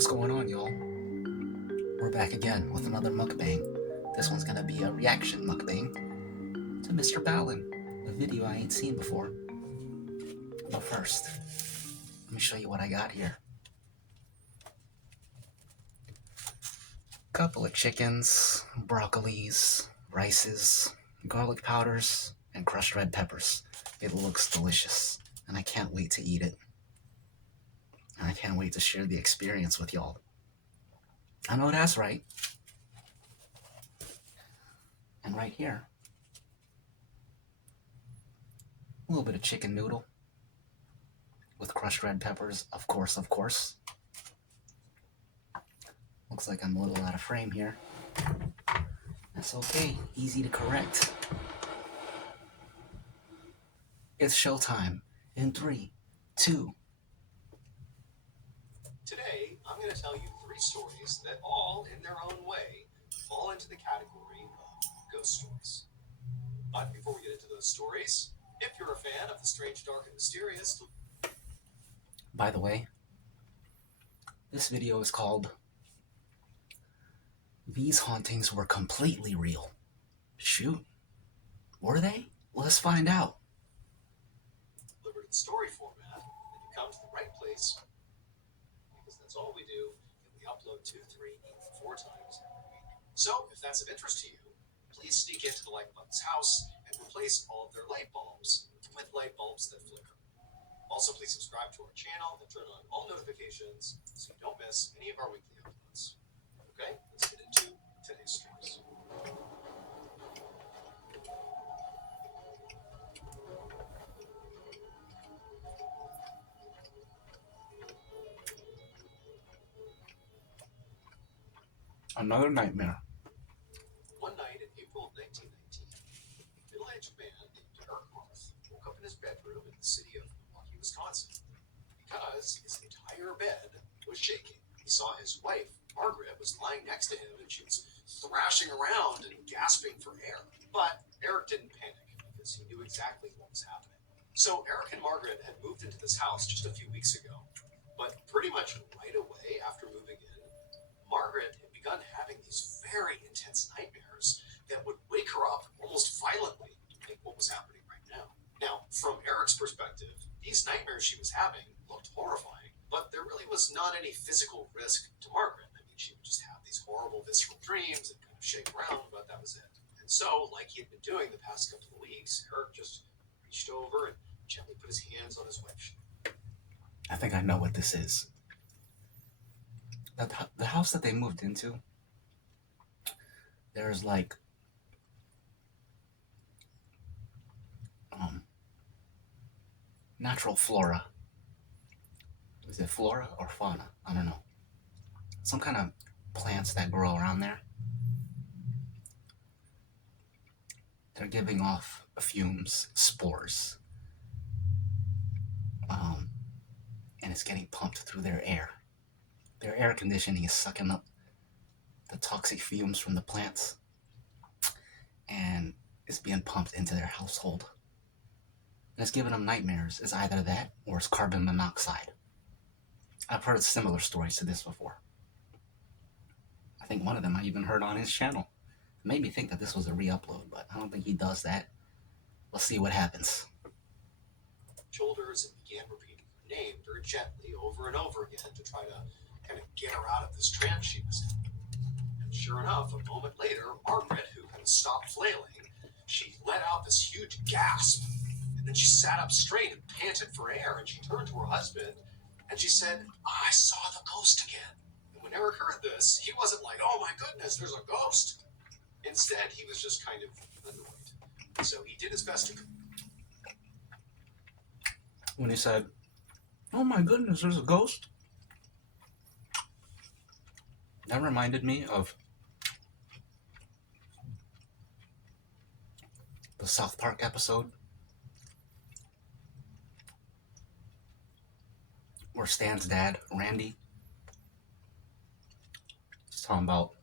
What's going on, y'all? We're back again with another mukbang. This one's gonna be a reaction mukbang to MrBallen, a video I ain't seen before. But first, let me show you what I got here. Couple of chickens, broccolis, rices, garlic powders, and crushed red peppers. It looks delicious, and I can't wait to eat it. And I can't wait to share the experience with y'all. I know that's right. And right here, a little bit of chicken noodle with crushed red peppers, of course, of course. Looks like I'm a little out of frame here. That's okay, easy to correct. It's showtime in 3, 2. Today, I'm going to tell you 3 stories that all, in their own way, fall into the category of ghost stories. But before we get into those stories, if you're a fan of the strange, dark, and mysterious... By the way, this video is called These Hauntings Were Completely Real. Shoot, were they? Let's find out. Delivered in story format, then you come to the right place, because that's all we do, and we upload 2, 3, even 4 times every week. So, if that's of interest to you, please sneak into the Like Button's house and replace all of their light bulbs with light bulbs that flicker. Also, please subscribe to our channel and turn on all notifications so you don't miss any of our weekly uploads. Okay, let's get into today's stories. Another nightmare. One night in April of 1919, a middle-aged man named Eric Marth woke up in his bedroom in the city of Milwaukee, Wisconsin, because his entire bed was shaking. He saw his wife, Margaret, was lying next to him, and she was thrashing around and gasping for air. But Eric didn't panic, because he knew exactly what was happening. So Eric and Margaret had moved into this house just a few weeks ago. But pretty much right away after moving in, Margaret had begun having these very intense nightmares that would wake her up almost violently, like what was happening right now. Now, from Eric's perspective, these nightmares she was having looked horrifying, but there really was not any physical risk to Margaret. I mean, she would just have these horrible visceral dreams and kind of shake around, but that was it. And so, like he had been doing the past couple of weeks, Eric just reached over and gently put his hands on his wife's shoulder. I think I know what this is. The house that they moved into, there's like natural flora. Is it flora or fauna? I don't know. Some kind of plants that grow around there. They're giving off fumes, spores, and it's getting pumped through their air. Their air conditioning is sucking up the toxic fumes from the plants, and it's being pumped into their household. And it's giving them nightmares. It's either that or it's carbon monoxide. I've heard similar stories to this before. I think one of them I even heard on his channel. It made me think that this was a re-upload, but I don't think he does that. Let's see what happens. Shoulders and began repeating her name very gently over and over again to try to kind of get her out of this trance she was in. And sure enough, a moment later, Margaret, who had stopped flailing, she let out this huge gasp. And then she sat up straight and panted for air, and she turned to her husband and she said, "I saw the ghost again." And when Eric heard this, he wasn't like, "Oh my goodness, there's a ghost." Instead, he was just kind of annoyed. So he did his best to... When he said, "Oh my goodness, there's a ghost," that reminded me of the South Park episode where Stan's dad, Randy, is talking about,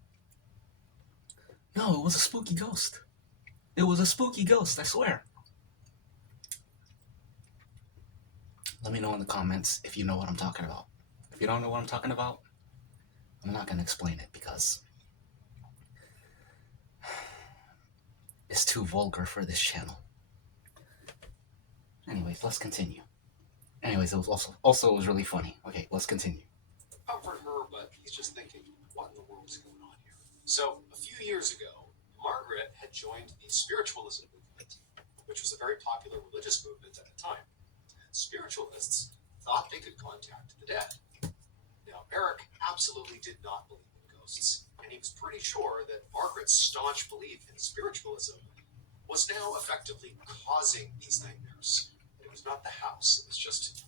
"No, it was a spooky ghost. It was a spooky ghost, I swear." Let me know in the comments if you know what I'm talking about. If you don't know what I'm talking about, I'm not going to explain it because it's too vulgar for this channel. Anyways, let's continue. Anyways, it was also it was really funny. Okay, let's continue. Comfort her, but he's just thinking, what in the world is going on here? So, a few years ago, Margaret had joined the spiritualism movement, which was a very popular religious movement at the time. And spiritualists thought they could contact the dead. Now, Eric absolutely did not believe in ghosts, and he was pretty sure that Margaret's staunch belief in spiritualism was now effectively causing these nightmares. It was not the house, it was just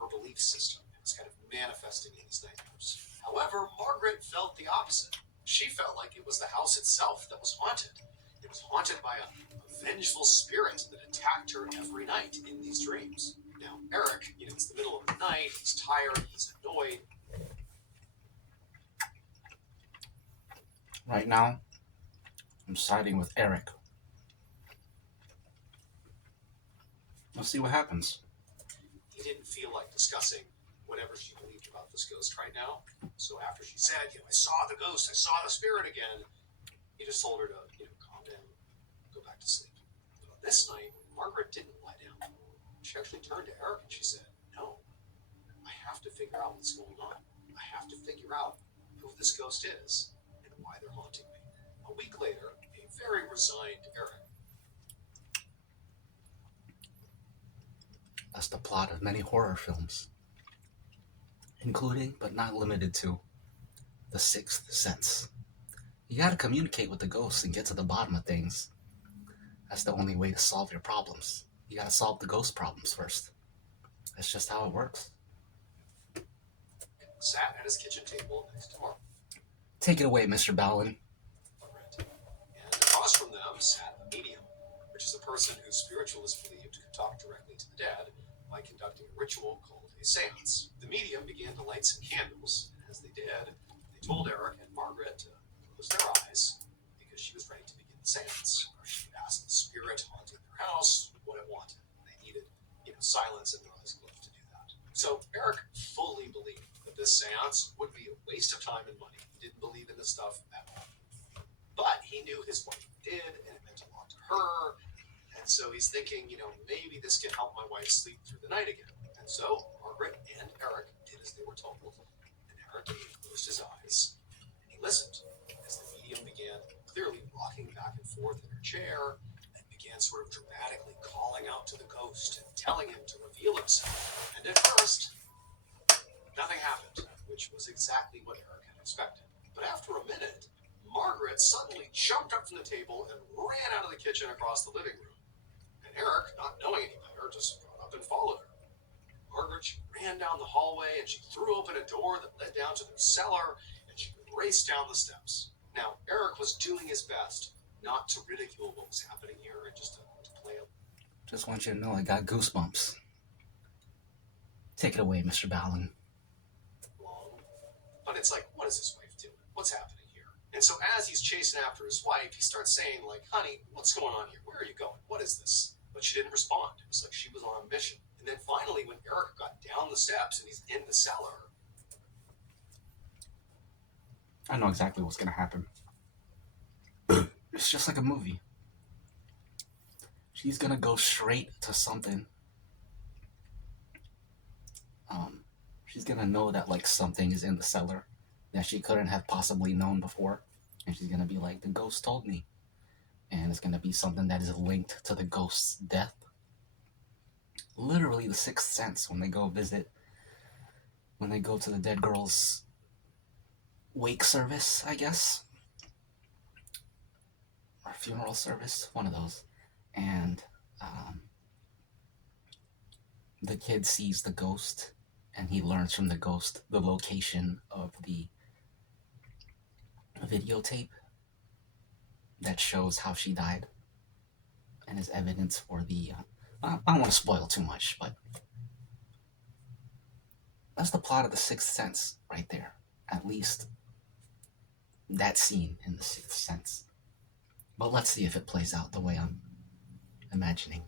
her belief system. It was kind of manifesting in these nightmares. However, Margaret felt the opposite. She felt like it was the house itself that was haunted. It was haunted by a vengeful spirit that attacked her every night in these dreams. Now, Eric, it's the middle of the night, he's tired, he's annoyed. Right now, I'm siding with Eric. Let's see what happens. He didn't feel like discussing whatever she believed about this ghost right now. So after she said, I saw the ghost, I saw the spirit again, he just told her to, calm down, go back to sleep. But on this night, Margaret didn't lie down. She actually turned to Eric and she said, no, I have to figure out what's going on. I have to figure out who this ghost is and why they're haunting me. A week later, a very resigned Eric. That's the plot of many horror films, including, but not limited to, The Sixth Sense. You gotta communicate with the ghosts and get to the bottom of things. That's the only way to solve your problems. You gotta solve the ghost problems first. That's just how it works. Sat at his kitchen table next to Margaret. Take it away, MrBallen. And across from them sat a medium, which is a person who spiritualists believed could talk directly to the dead by conducting a ritual called a seance. The medium began to light some candles, and as they did, they told Eric and Margaret to close their eyes because she was ready to begin the seance. She would ask the spirit haunting their house what it wanted. They needed, silence and their eyes closed to do that. So Eric fully believed that this seance would be a waste of time and money. He didn't believe in this stuff at all. But he knew his wife did, and it meant a lot to her. And so he's thinking, maybe this can help my wife sleep through the night again. And so Margaret and Eric did as they were told. And Eric closed his eyes and he listened as the medium began clearly rocking back and forth in her chair and began sort of dramatically calling out to the ghost and telling him to reveal himself. And at first, nothing happened, which was exactly what Eric had expected. But after a minute, Margaret suddenly jumped up from the table and ran out of the kitchen across the living room. And Eric, not knowing any better, just got up and followed her. Margaret, she ran down the hallway and she threw open a door that led down to their cellar and she raced down the steps. Now, Eric was doing his best not to ridicule what was happening here and just to play it. Just want you to know I got goosebumps. Take it away, MrBallen. But it's like, what is his wife doing? What's happening? And so as he's chasing after his wife, he starts saying, honey, what's going on here? Where are you going? What is this? But she didn't respond. It was like she was on a mission. And then finally, when Eric got down the steps and he's in the cellar. I know exactly what's going to happen. It's just like a movie. She's going to go straight to something. She's going to know that, something is in the cellar that she couldn't have possibly known before. And she's going to be like, the ghost told me. And it's going to be something that is linked to the ghost's death. Literally the Sixth Sense when they go to the dead girl's wake service, I guess. Or funeral service, one of those. And the kid sees the ghost and he learns from the ghost the location of the videotape that shows how she died and is evidence for the I don't want to spoil too much, but that's the plot of The Sixth Sense right there. At least that scene in The Sixth Sense. But let's see if it plays out the way I'm imagining.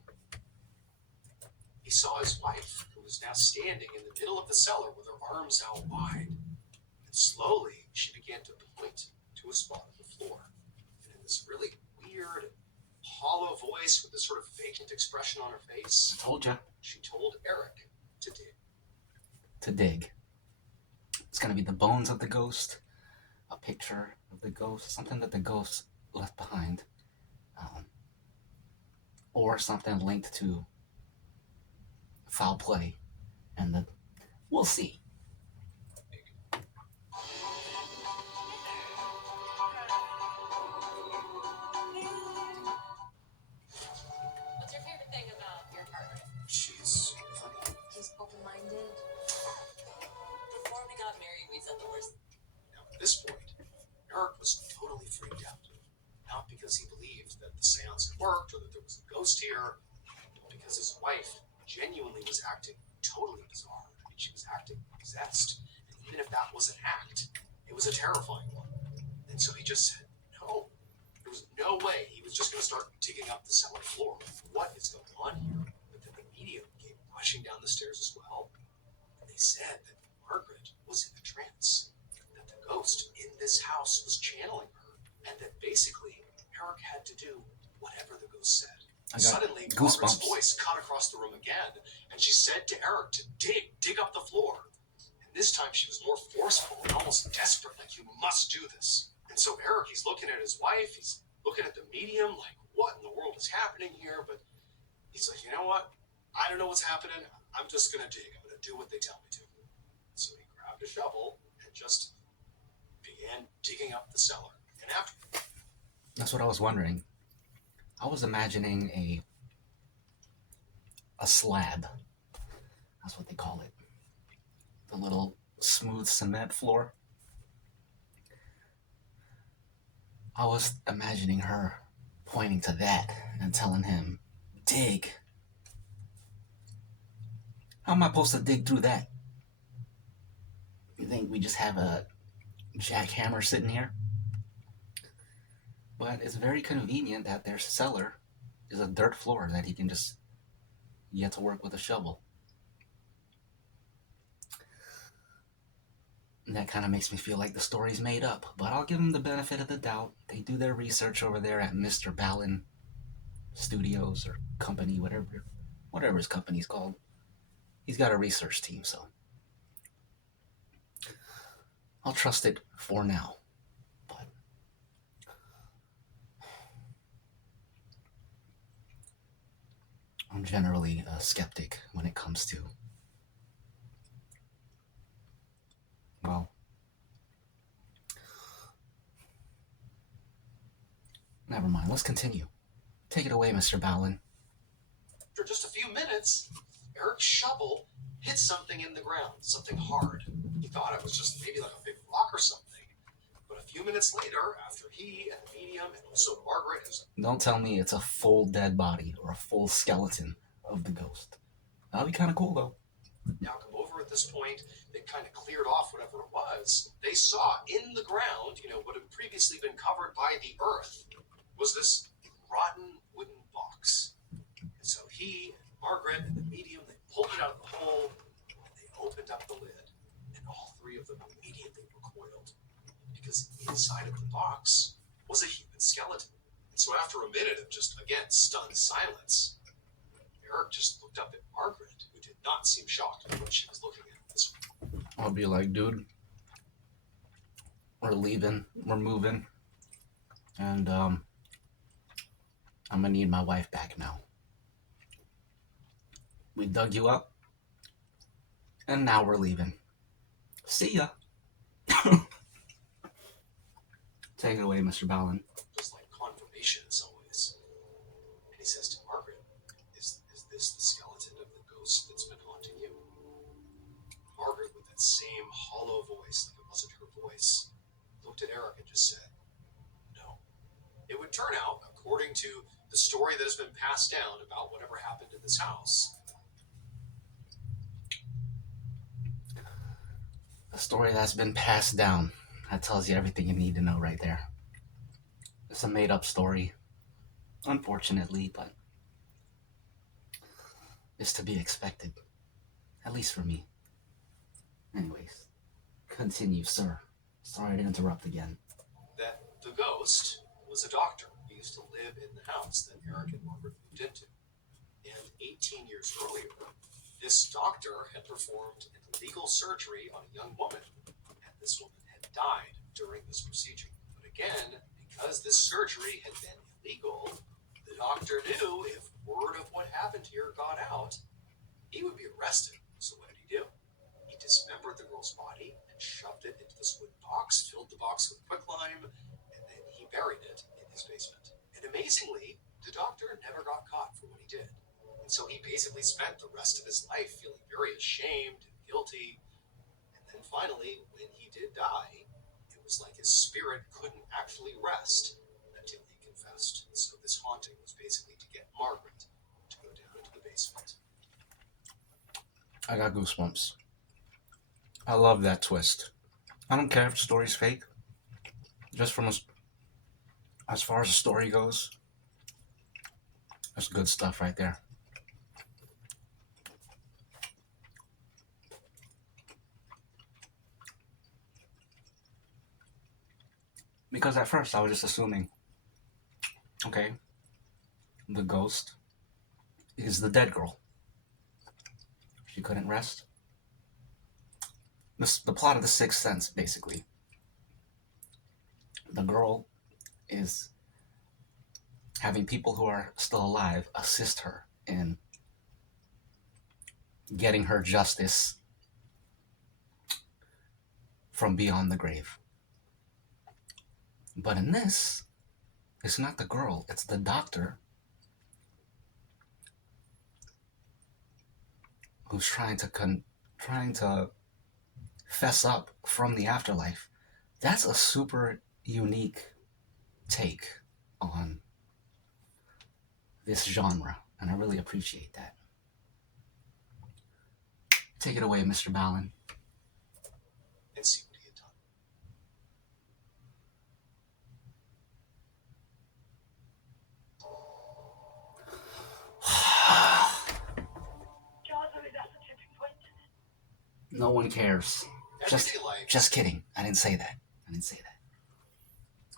He saw his wife, who was now standing in the middle of the cellar with her arms out wide. And slowly, a spot on the floor. And in this really weird, hollow voice with this sort of vacant expression on her face, I told you. she told Eric to dig. To dig. It's going to be the bones of the ghost, a picture of the ghost, something that the ghost left behind, or something linked to foul play. And we'll see. What's your favorite thing about your partner? She's funny. He's open-minded. Before we got married, we said the worst. Now, at this point, Eric was totally freaked out. Not because he believed that the seance had worked or that there was a ghost here, but because his wife genuinely was acting totally bizarre. I mean, she was acting possessed. And even if that was an act, it was a terrifying one. And so he just said, no. There was no way he was just going to start digging up the cellar floor. What is going on here? But then the medium came rushing down the stairs as well. And they said that Margaret was in a trance. That the ghost in this house was channeling her. And that basically Eric had to do whatever the ghost said. Suddenly, Margaret's voice cut across the room again, and she said to Eric to dig up the floor. And this time she was more forceful and almost desperate, like, you must do this. And so Eric, he's looking at his wife, he's looking at the medium, like, what in the world is happening here? But he's like, you know what? I don't know what's happening. I'm just going to dig. I'm going to do what they tell me to. So he grabbed a shovel and just began digging up the cellar. And after... That's what I was wondering. I was imagining a slab. That's what they call it. The little smooth cement floor. I was imagining her pointing to that and telling him, dig. How am I supposed to dig through that? You think we just have a jackhammer sitting here? But it's very convenient that their cellar is a dirt floor that he can just get to work with a shovel. And that kind of makes me feel like the story's made up, but I'll give them the benefit of the doubt. They do their research over there at MrBallen Studios or company, whatever his company's called. He's got a research team, so I'll trust it for now. But I'm generally a skeptic when it comes to, well, never mind. Let's continue. Take it away, MrBallen. After just a few minutes, Eric's shovel hit something in the ground, something hard. He thought it was just maybe like a big rock or something. But a few minutes later, after he and the medium and also Margaret... Don't tell me it's a full dead body or a full skeleton of the ghost. That'll be kind of cool, though. Now come over at this point, they kind of cleared off whatever it was. They saw in the ground, what had previously been covered by the earth, was this rotten wooden box. And so he and Margaret and the medium, they pulled it out of the hole, and they opened up the lid, and all three of them immediately recoiled. Because inside of the box was a human skeleton. And so after a minute of just, again, stunned silence, Eric just looked up at Margaret, who did not seem shocked at what she was looking at this point. I'll be like, dude, we're leaving, we're moving, and I'm gonna need my wife back now. We dug you up, and now we're leaving. See ya. Take it away, MrBallen. Just like confirmation in some ways. And he says to Margaret, is this the skeleton of the ghost that's been haunting you? Margaret, with that same hollow voice, like it wasn't her voice, looked at Eric and just said, no. It would turn out, according to the story that has been passed down about whatever happened in this house. The story that's been passed down. That tells you everything you need to know right there. It's a made-up story, unfortunately, but it's to be expected. At least for me. Anyways, continue, sir. Sorry to interrupt again. That The ghost was a doctor who used to live in the house that Eric and Margaret moved into. And 18 years earlier, this doctor had performed an illegal surgery on a young woman, and this woman had died during this procedure. But again, because this surgery had been illegal, the doctor knew if word of what happened here got out, he would be arrested. So what did he do? He dismembered the girl's body and shoved it into this wooden box, filled the box with quicklime, and then he buried it in his basement. And amazingly, the doctor never got caught for what he did. And so he basically spent the rest of his life feeling very ashamed and guilty. And then finally, when he did die, it was like his spirit couldn't actually rest until he confessed. So this haunting was basically to get Margaret to go down into the basement. I got goosebumps. I love that twist. I don't care if the story's fake. Just from as far as the story goes, that's good stuff right there. Because at first I was just assuming, okay, the ghost is the dead girl. She couldn't rest. The plot of The Sixth Sense, basically. The girl is having people who are still alive assist her in getting her justice from beyond the grave. But in this, it's not the girl, it's the doctor who's trying to fess up from the afterlife. That's a super unique take on this genre, and I really appreciate that. Take it away, MrBallen. And see what he had done. No one cares. Just kidding. I didn't say that.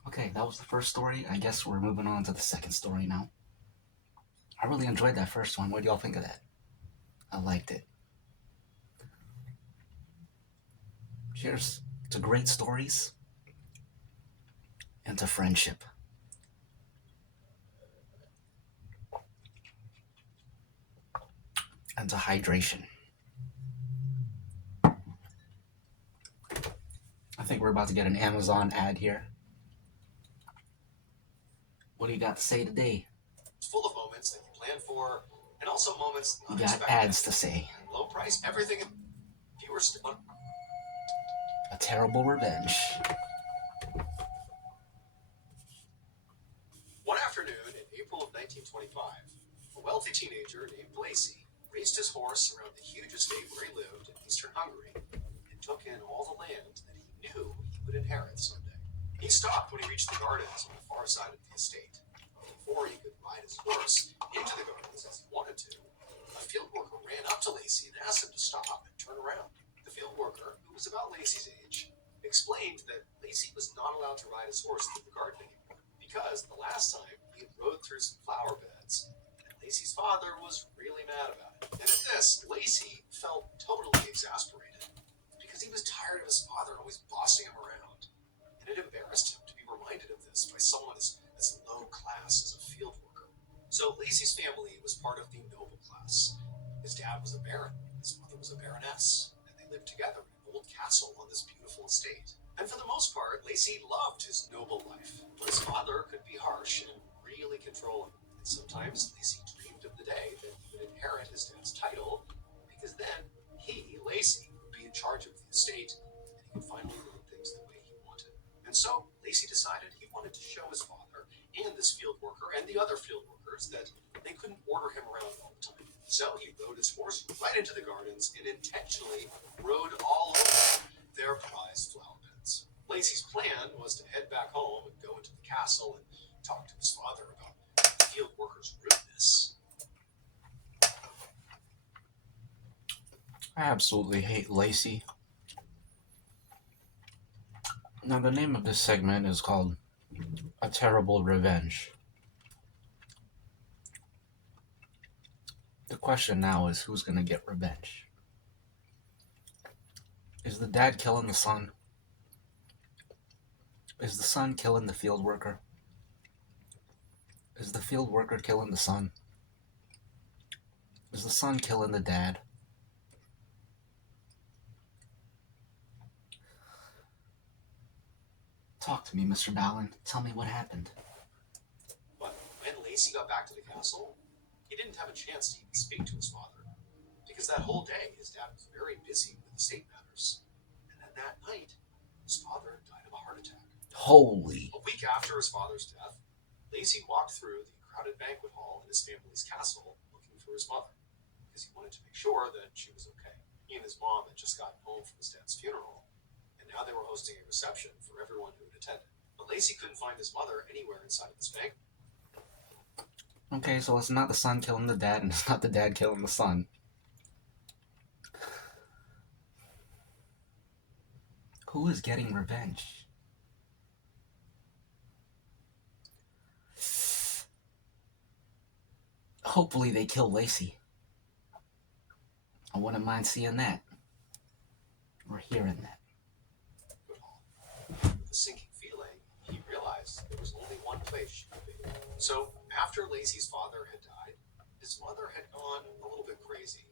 Okay, that was the first story. I guess we're moving on to the second story now. I really enjoyed that first one. What do y'all think of that? I liked it. Cheers to great stories and to friendship. And to hydration. I think we're about to get an Amazon ad here. What do you got to say today? It's full of moments that you plan for, and also moments you got ads to say. Low price, everything. Viewers. A terrible revenge. One afternoon in April of 1925, a wealthy teenager named Lacey raced his horse around the huge estate where he lived in eastern Hungary and took in all the land that he knew he would inherit someday. He stopped when he reached the gardens on the far side of the estate. Before he could ride his horse into the gardens as he wanted to, a field worker ran up to Lacey and asked him to stop and turn around. The field worker, who was about Lacey's age, explained that Lacey was not allowed to ride his horse through the garden anymore because the last time he had rode through some flower beds, and Lacey's father was really mad about it. And at this, Lacey felt totally exasperated because he was tired of his father always bossing him around. And it embarrassed him to be reminded of this by someone as low class as a field worker. So Lacey's family was part of the noble class. His dad was a baron, his mother was a baroness, and they lived together in an old castle on this beautiful estate. And for the most part, Lacey loved his noble life. But his father could be harsh and really controlling. And sometimes Lacey dreamed of the day that he would inherit his dad's title, because then he, Lacey, would be in charge of the estate, and he could finally run things the way he wanted. And so Lacey decided he wanted to show his father and this field worker and the other field workers that they couldn't order him around all the time. So he rode his horse right into the gardens and intentionally rode all over their prized flower beds. Lacey's plan was to head back home and go into the castle and talk to his father about the field worker's rudeness. I absolutely hate Lacey. Now, the name of this segment is called a terrible revenge. The question now is who's going to get revenge? Is the dad killing the son? Is the son killing the field worker? Is the field worker killing the son? Is the son killing the dad? Talk to me, MrBallen. Tell me what happened. But when Lacey got back to the castle, he didn't have a chance to even speak to his father, because that whole day his dad was very busy with estate matters. And then that night, his father died of a heart attack. Holy. A week after his father's death, Lacey walked through the crowded banquet hall in his family's castle looking for his mother, because he wanted to make sure that she was okay. He and his mom had just gotten home from his dad's funeral, and now they were hosting a reception for everyone who had attended. But Lacey couldn't find his mother anywhere inside of this banquet. Okay, so it's not the son killing the dad, and it's not the dad killing the son. Who is getting revenge? Hopefully they kill Lacey. I wouldn't mind seeing that. Or hearing that. With a sinking feeling, he realized there was only one place she could be. So, after Lacey's father had died, his mother had gone a little bit crazy.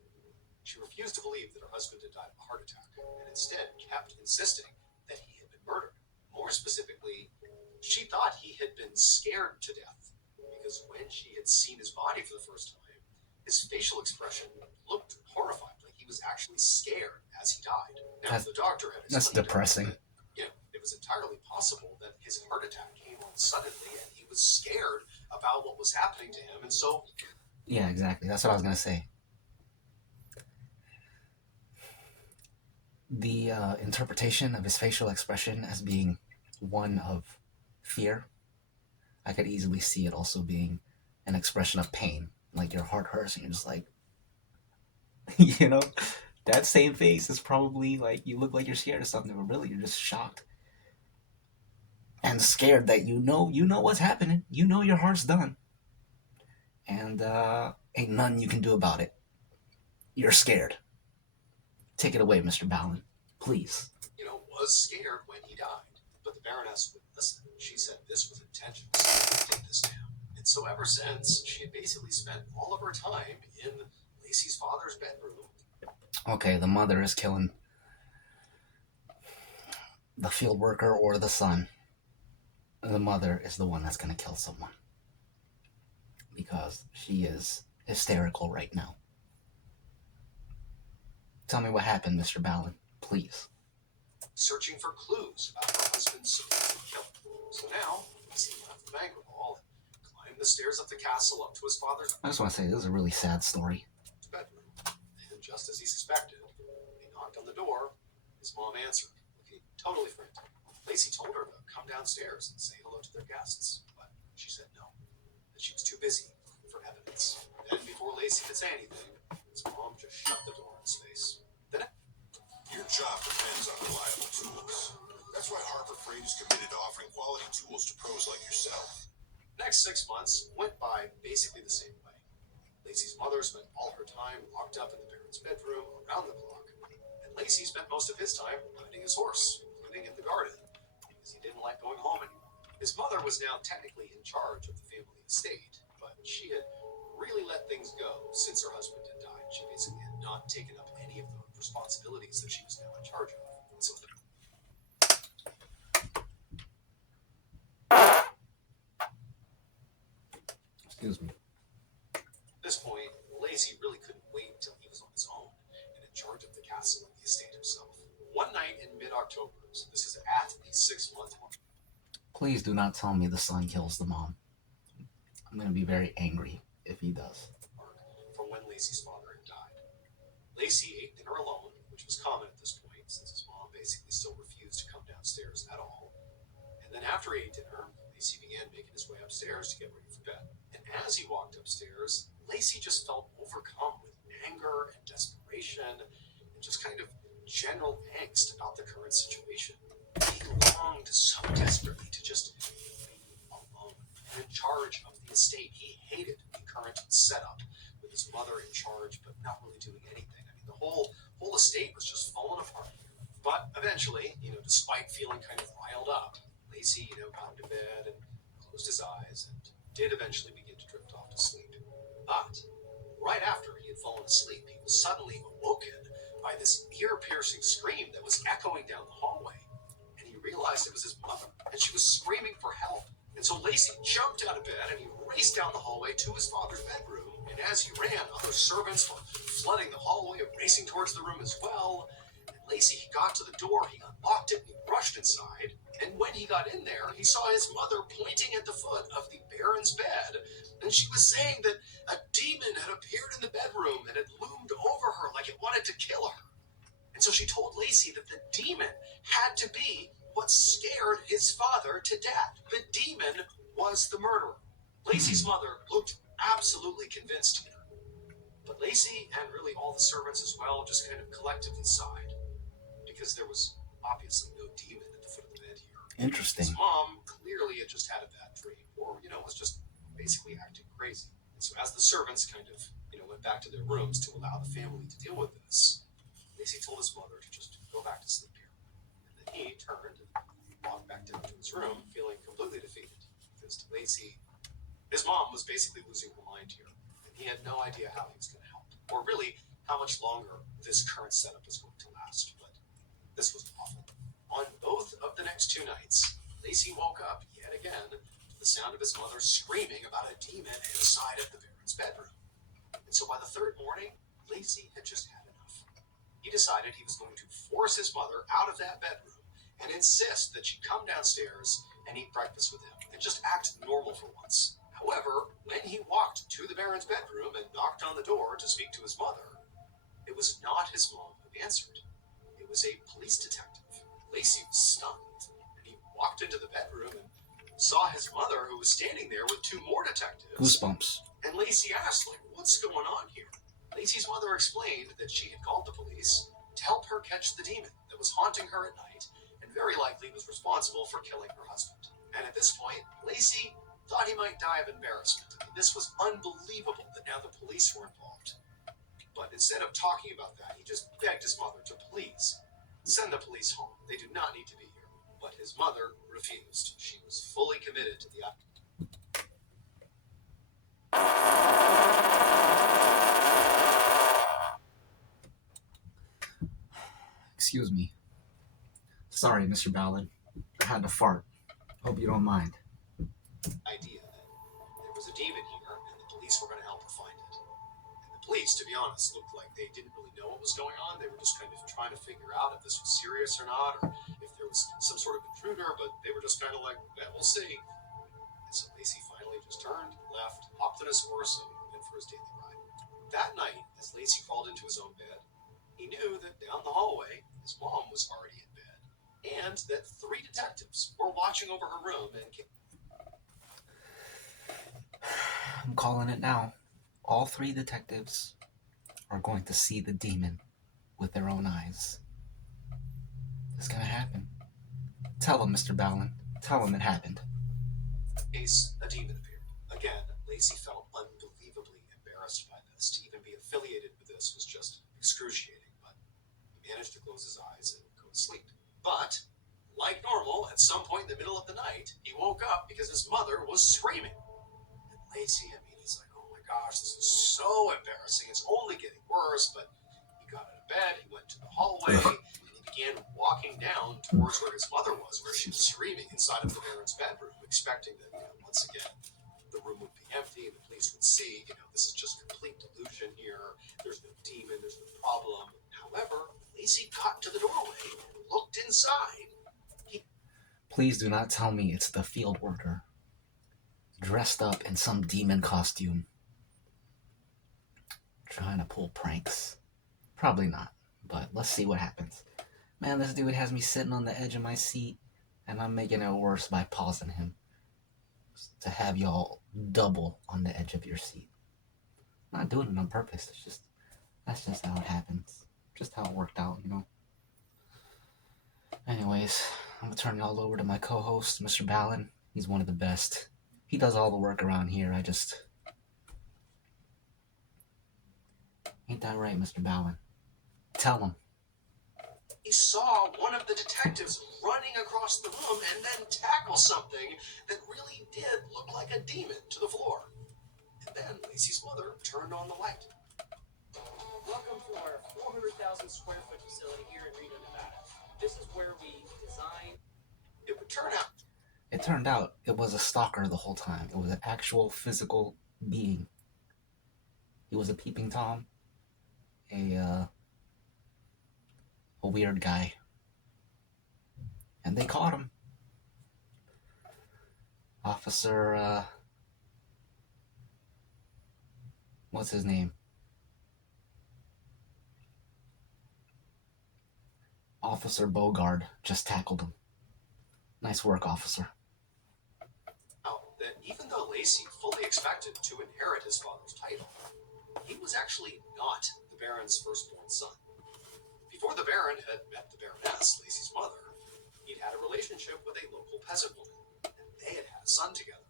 She refused to believe that her husband had died of a heart attack, and instead kept insisting that he had been murdered. More specifically, she thought he had been scared to death, because when she had seen his body for the first time, his facial expression looked horrified, like he was actually scared as he died. Now, the doctor had That's depressing. That, it was entirely possible that his heart attack came on suddenly, and he was scared about what was happening to him, and so... Yeah, exactly. That's what I was going to say. The interpretation of his facial expression as being one of fear, I could easily see it also being an expression of pain. Like your heart hurts and you're just like, you know, that same face is probably like you look like you're scared of something, but really you're just shocked and scared that you know what's happening. You know your heart's done. And ain't nothing you can do about it. You're scared. Take it away, MrBallen. Please. Was scared when he died. But the Baroness wouldn't listen. She said this was intentional. Take this down. And so ever since, she had basically spent all of her time in Lacey's father's bedroom. Okay, the mother is killing the field worker or the son. The mother is the one that's going to kill someone. Because she is hysterical right now. Tell me what happened, MrBallen, please. Searching for clues about her husband's supposed killing. So now, he left the banquet hall and climbed the stairs up the castle up to his father's... I just want to say, this is a really sad story. ...bedroom. And just as he suspected, he knocked on the door. His mom answered, looking totally frantic. Lacey told her to come downstairs and say hello to their guests, but she said no, that she was too busy looking for evidence. Then, before Lacey could say anything, his mom just shut the door in his face. Then... Your job depends on reliable tools. That's why Harbor Freight is committed to offering quality tools to pros like yourself. Next 6 months went by basically the same way. Lacey's mother spent all her time locked up in the Baron's bedroom around the clock, and Lacey spent most of his time riding his horse, including in the garden, because he didn't like going home anymore. His mother was now technically in charge of the family estate, but she had really let things go since her husband had died. She basically had not taken up any of the responsibilities that she was now in charge of. So Excuse me. at this point, Lacey really couldn't wait until he was on his own and in charge of the castle and the estate himself. One night in mid-October, so this is at the 6-month mark. Please do not tell me the son kills the mom. I'm going to be very angry if he does. From when Lacey's father had died. Lacey ate dinner alone, which was common at this point, since his mom basically still refused to come downstairs at all. And then after he ate dinner, Lacey began making his way upstairs to get ready for bed. And as he walked upstairs, Lacey just felt overcome with anger and desperation and just kind of general angst about the current situation. He longed so desperately to just be the state, he hated the current setup with his mother in charge, but not really doing anything. I mean, the whole estate was just falling apart. But eventually, despite feeling kind of riled up, Lacey, got into bed and closed his eyes and did eventually begin to drift off to sleep. But right after he had fallen asleep, he was suddenly awoken by this ear-piercing scream that was echoing down the hallway. And he realized it was his mother, and she was screaming for help. And so Lacey jumped out of bed and he raced down the hallway to his father's bedroom. And as he ran, other servants were flooding the hallway, racing towards the room as well. And Lacey, he got to the door, he unlocked it, and he rushed inside. And when he got in there, he saw his mother pointing at the foot of the Baron's bed. And she was saying that a demon had appeared in the bedroom and had loomed over her like it wanted to kill her. And so she told Lacey that the demon had to be what scared his father to death. The demon was the murderer. Lacey's mother looked absolutely convinced here. But Lacey, and really all the servants as well, just kind of collectively sighed, because there was obviously no demon at the foot of the bed here. Interesting. His mom clearly had just had a bad dream, or, was just basically acting crazy. And so as the servants kind of, went back to their rooms to allow the family to deal with this, Lacey told his mother to just go back to sleep here. And then he turned and walked back down to his room, feeling completely defeated. Because to Lacey, his mom was basically losing her mind here. And he had no idea how he was going to help, or really how much longer this current setup was going to last. But this was awful. On both of the next 2 nights, Lacey woke up yet again to the sound of his mother screaming about a demon inside of the Baron's bedroom. And so by the 3rd morning, Lacey had just had enough. He decided he was going to force his mother out of that bedroom and insist that she come downstairs and eat breakfast with him and just act normal for once. However, when he walked to the Baron's bedroom and knocked on the door to speak to his mother, it was not his mom who answered. It was a police detective. Lacey was stunned, and he walked into the bedroom and saw his mother, who was standing there with 2 more detectives. Goosebumps. And Lacey asked, what's going on here? Lacey's mother explained that she had called the police to help her catch the demon that was haunting her at night and very likely was responsible for killing her husband. And at this point, Lacey thought he might die of embarrassment. I mean, this was unbelievable that now the police were involved. But instead of talking about that, he just begged his mother to please send the police home. They do not need to be here. But his mother refused. She was fully committed to the Excuse me. Sorry, MrBallen. I had to fart. Hope you don't mind. idea that there was a demon here and the police were going to help her find it. And the police, to be honest, looked like they didn't really know what was going on. They were just kind of trying to figure out if this was serious or not, or if there was some sort of intruder, but they were just kind of like, yeah, we'll see. And so Lacey finally just turned, left, hopped on his horse, and went for his daily ride. That night, as Lacey crawled into his own bed, he knew that down the hallway, his mom was already in bed, and that 3 detectives were watching over her room and I'm calling it now. All 3 detectives are going to see the demon with their own eyes. It's gonna happen. Tell them, MrBallen. Tell them it happened. case, a demon appeared. Again, Lacey felt unbelievably embarrassed by this. To even be affiliated with this was just excruciating, but he managed to close his eyes and go to sleep. But, like normal, at some point in the middle of the night, he woke up because his mother was screaming. And Lacey, he's like, oh my gosh, this is so embarrassing. It's only getting worse. But he got out of bed, he went to the hallway, and he began walking down towards where his mother was, where she was screaming inside of the Baron's bedroom, expecting that, once again, the room would be empty and the police would see, this is just complete delusion here. There's no demon, there's no problem. However, Lacey got to the doorway and looked inside. Please do not tell me it's the field worker dressed up in some demon costume trying to pull pranks. Probably not, but let's see what happens. Man, this dude has me sitting on the edge of my seat, and I'm making it worse by pausing him to have y'all double on the edge of your seat. I'm not doing it on purpose. That's just how it happens. Just how it worked out, Anyways, I'm gonna turn y'all over to my co-host, MrBallen. He's one of the best. He does all the work around here. Ain't that right, MrBallen? Tell him. He saw one of the detectives running across the room and then tackle something that really did look like a demon to the floor. And then Lacey's mother turned on the light. Welcome to our 400,000 square foot facility here in Reno, Nevada. This is where we design. It would turn out. It turned out it was a stalker the whole time. It was an actual physical being. He was a peeping Tom, a weird guy, and they caught him. Officer, what's his name? Officer Bogard just tackled him. Nice work, officer. That even though Lacey fully expected to inherit his father's title, he was actually not the Baron's firstborn son. Before the Baron had met the Baroness, Lacey's mother, he'd had a relationship with a local peasant woman, and they had had a son together.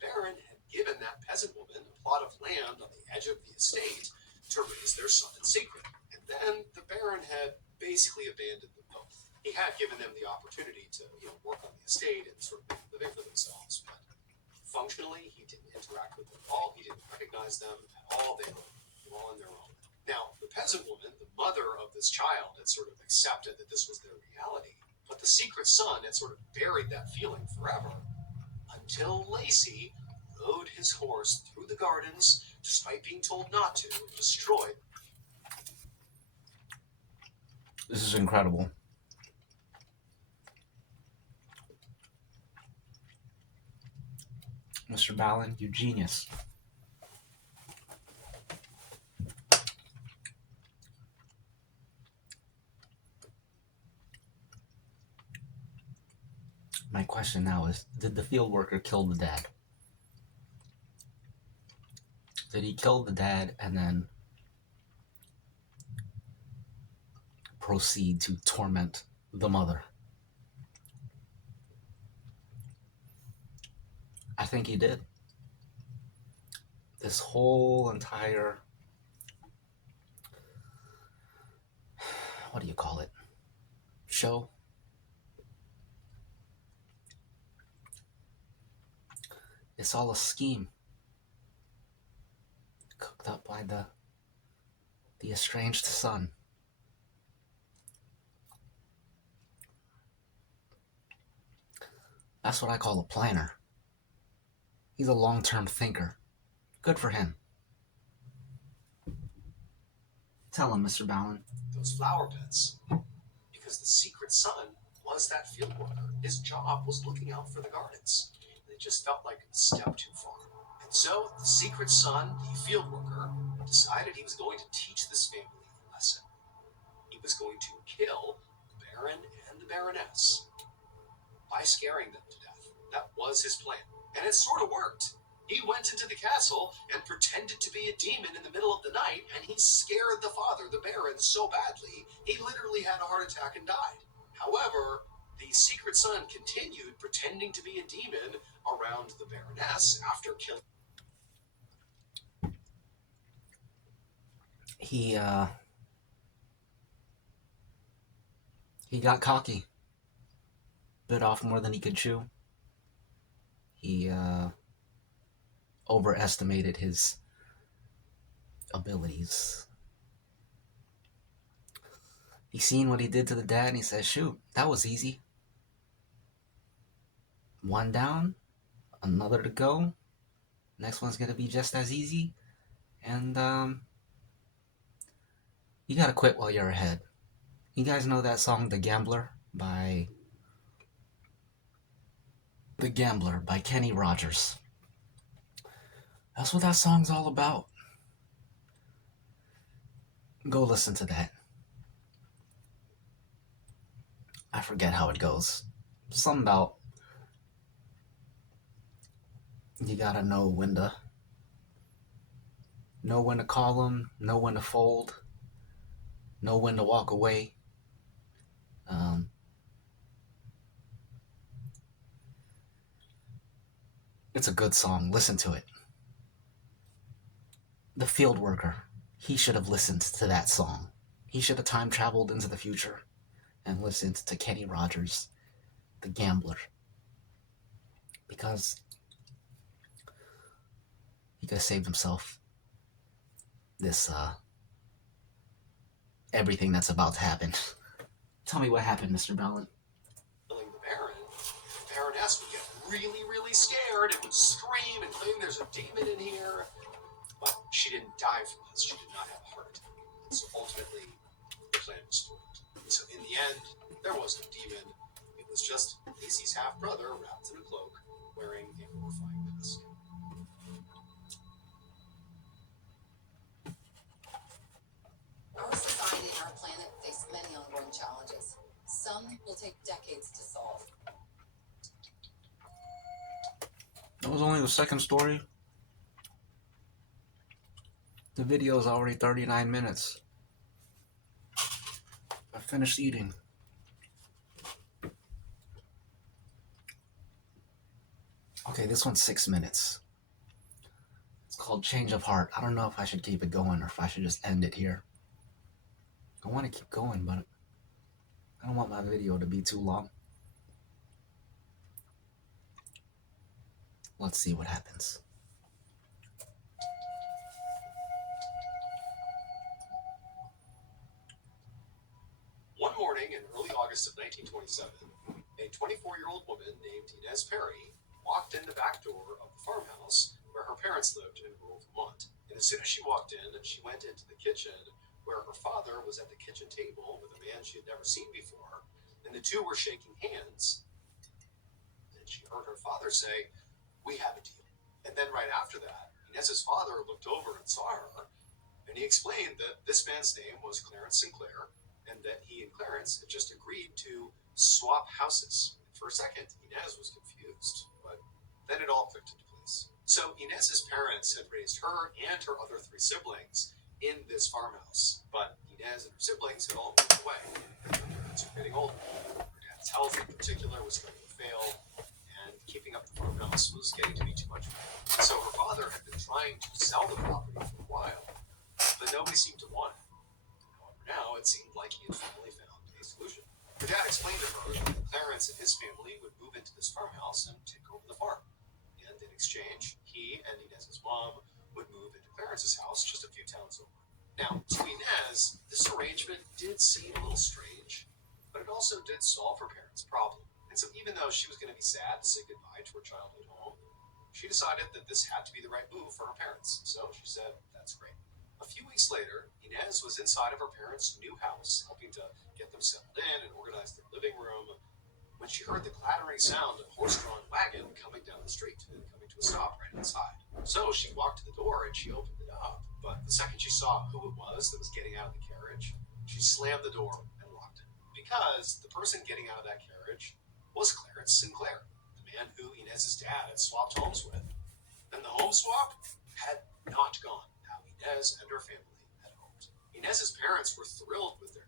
The Baron had given that peasant woman a plot of land on the edge of the estate to raise their son in secret. And then the Baron had basically abandoned them both. He had given them the opportunity to, work on the estate and sort of make a living for themselves, but functionally, he didn't interact with them at all. He didn't recognize them at all. They were all on their own. Now, the peasant woman, the mother of this child, had sort of accepted that this was their reality. But the secret son had sort of buried that feeling forever until Lacey rode his horse through the gardens, despite being told not to, and destroyed. This is incredible. MrBallen, you genius. My question now is, did the field worker kill the dad? Did he kill the dad and then proceed to torment the mother? I think he did. This whole entire, what do you call it, show? It's all a scheme cooked up by the estranged son. That's what I call a planner. He's a long-term thinker. Good for him. Tell him, MrBallen. Those flower beds. Because the secret son was that field worker. His job was looking out for the gardens. It just felt like a step too far. And so the secret son, the field worker, decided he was going to teach this family a lesson. He was going to kill the Baron and the Baroness by scaring them to death. That was his plan. And it sort of worked. He went into the castle and pretended to be a demon in the middle of the night, and he scared the father, the Baron, so badly, he literally had a heart attack and died. However, the secret son continued pretending to be a demon around the Baroness after killing. He got cocky. Bit off more than he could chew. He overestimated his abilities. He seen what he did to the dad and he said, shoot, that was easy. One down, another to go. Next one's going to be just as easy. And you got to quit while you're ahead. You guys know that song, The Gambler by Kenny Rogers. That's what that song's all about. Go listen to that. I forget how it goes. Something about you gotta know when to call them, know when to fold, know when to walk away. It's a good song. Listen to it. The field worker, he should have listened to that song. He should have time traveled into the future and listened to Kenny Rogers, the gambler. Because he could have saved himself this, everything that's about to happen. Tell me what happened, MrBallen. Killing the Baroness would get really, really scared and would scream and claim there's a demon in here. But she didn't die from this. She did not have a heart attack. So ultimately, the plan was foiled. So in the end, there was no demon. It was just Lacey's half-brother wrapped in a cloak, wearing a horrifying mask. Our society and our planet face many ongoing challenges. Some will take decades to solve. That was only the second story. The video is already 39 minutes. I finished eating. Okay, this one's 6 minutes. It's called Change of Heart. I don't know if I should keep it going or if I should just end it here. I want to keep going, but I don't want my video to be too long. Let's see what happens. One morning in early August of 1927, a 24-year-old woman named Inez Perry walked in the back door of the farmhouse where her parents lived in rural Vermont. And as soon as she walked in, she went into the kitchen where her father was at the kitchen table with a man she had never seen before, and the two were shaking hands. And she heard her father say, "We have a deal." And then right after that, Inez's father looked over and saw her, and he explained that this man's name was Clarence Sinclair, and that he and Clarence had just agreed to swap houses. For a second, Inez was confused, but then it all clicked into place. So Inez's parents had raised her and her other 3 siblings in this farmhouse, but Inez and her siblings had all moved away. Their parents were getting older. Her dad's health in particular was starting to fail, and keeping up the farmhouse was getting to be too much for her. So her father had been trying to sell the property for a while, but nobody seemed to want it. Now it seemed like he had finally found a solution. Her dad explained to her that Clarence and his family would move into this farmhouse and take over the farm. And in exchange, he and Inez's mom would move into Clarence's house just a few towns over. Now, to Inez, this arrangement did seem a little strange, but it also did solve her parents' problem. And so even though she was going to be sad to say goodbye to her childhood home, she decided that this had to be the right move for her parents. So she said, "That's great." A few weeks later, Inez was inside of her parents' new house, helping to get them settled in and organize their living room, when she heard the clattering sound of a horse-drawn wagon coming down the street and coming to a stop right inside. So she walked to the door and she opened it up, but the second she saw who it was that was getting out of the carriage, she slammed the door and locked it. Because the person getting out of that carriage was Clarence Sinclair, the man who Inez's dad had swapped homes with. And the home swap had not gone how Inez and her family had hoped. Inez's parents were thrilled with their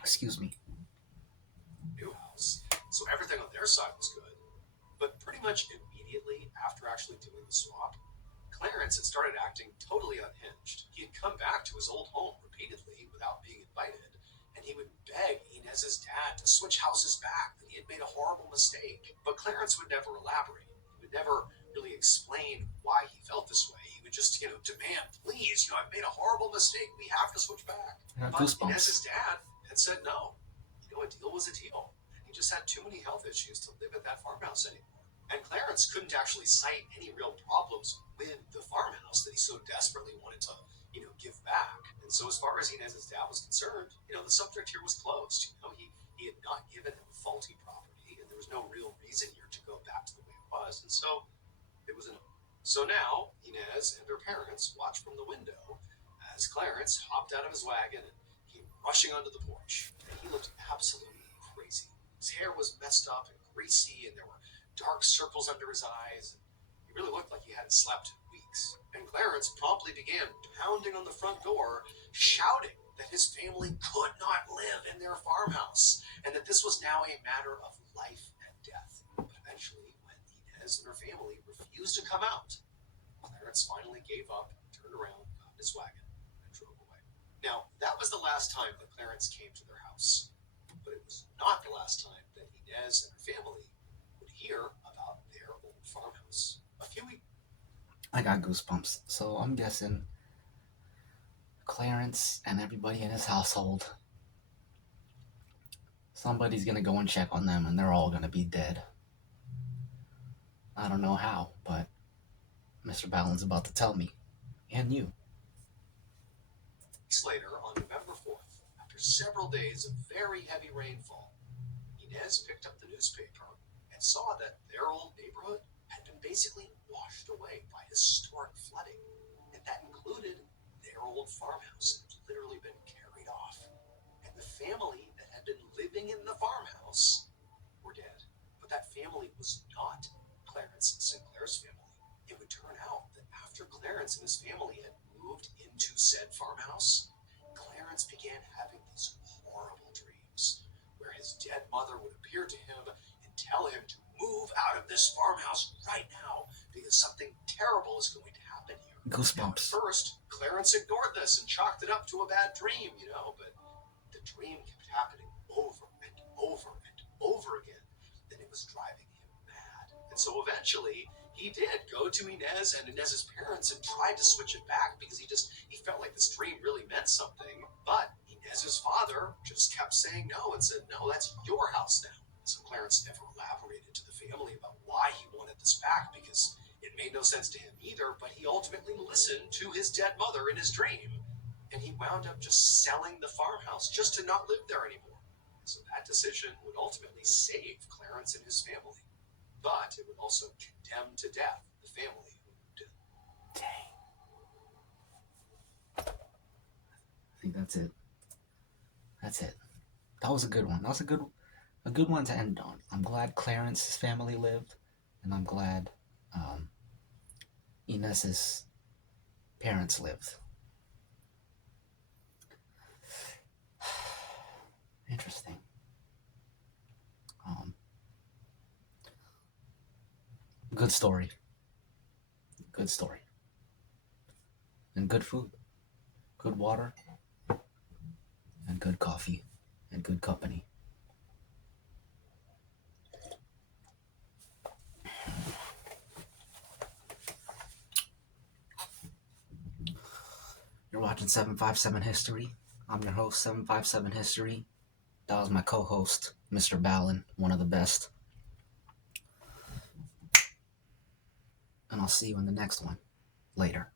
Excuse me. new house, so everything on their side was good. But pretty much immediately after actually doing the swap, Clarence had started acting totally unhinged. He had come back to his old home repeatedly without being invited, and he would beg Inez's dad to switch houses back, that he had made a horrible mistake. But Clarence would never elaborate. He would never really explain why he felt this way. He would just, demand, "Please, I've made a horrible mistake. We have to switch back." I got But goosebumps. Inez's dad had said no. A deal was a deal. He just had too many health issues to live at that farmhouse anymore. And Clarence couldn't actually cite any real problems with the farmhouse that he so desperately wanted to, give back. And so as far as Inez's dad was concerned, the subject here was closed. He had not given him faulty property, and there was no real reason here to go back to the way it was. And so it was a no. So now Inez and her parents watched from the window as Clarence hopped out of his wagon and came rushing onto the porch. And he looked absolutely crazy. His hair was messed up and greasy, and there were dark circles under his eyes. He really looked like he hadn't slept in weeks. And Clarence promptly began pounding on the front door, shouting that his family could not live in their farmhouse, and that this was now a matter of life and death. But eventually, when Inez and her family refused to come out, Clarence finally gave up, turned around, got in his wagon, and drove away. Now, that was the last time that Clarence came to their house, but it was not the last time that Inez and her family would hear about their old farmhouse. A few weeks. I got goosebumps. So I'm guessing Clarence and everybody in his household, somebody's gonna go and check on them and they're all gonna be dead. I don't know how, but MrBallen's about to tell me. And you. Weeks later, on November 4th, after several days of very heavy rainfall, Inez picked up the newspaper and saw that their old neighborhood had been basically washed away by historic flooding, and that included their old farmhouse had literally been carried off, and the family that had been living in the farmhouse were dead. But that family was not Clarence Sinclair's family. It would turn out that after Clarence and his family had moved into said farmhouse, Clarence began having these horrible dreams where his dead mother would appear to him and tell him to move out of this farmhouse right now because something terrible is going to happen here. Goosebumps. Now, at first, Clarence ignored this and chalked it up to a bad dream, but the dream kept happening over and over and over again, and it was driving him mad. And so eventually, he did go to Inez and Inez's parents and tried to switch it back because he felt like this dream really meant something. But Inez's father just kept saying no and said, no, that's your house now. So Clarence never elaborated to the family about why he wanted this back because it made no sense to him either, but he ultimately listened to his dead mother in his dream, and he wound up just selling the farmhouse just to not live there anymore. So that decision would ultimately save Clarence and his family, but it would also condemn to death the family who moved in. Dang. I think that's it. That's it. That was a good one. That was a good one to end on. I'm glad Clarence's family lived, and I'm glad Inez's parents lived. Interesting. Good story. Good story. And good food. Good water. And good coffee. And good company. You're watching 757 History. I'm your host, 757 History. That was my co-host, MrBallen, one of the best. And I'll see you in the next one. Later.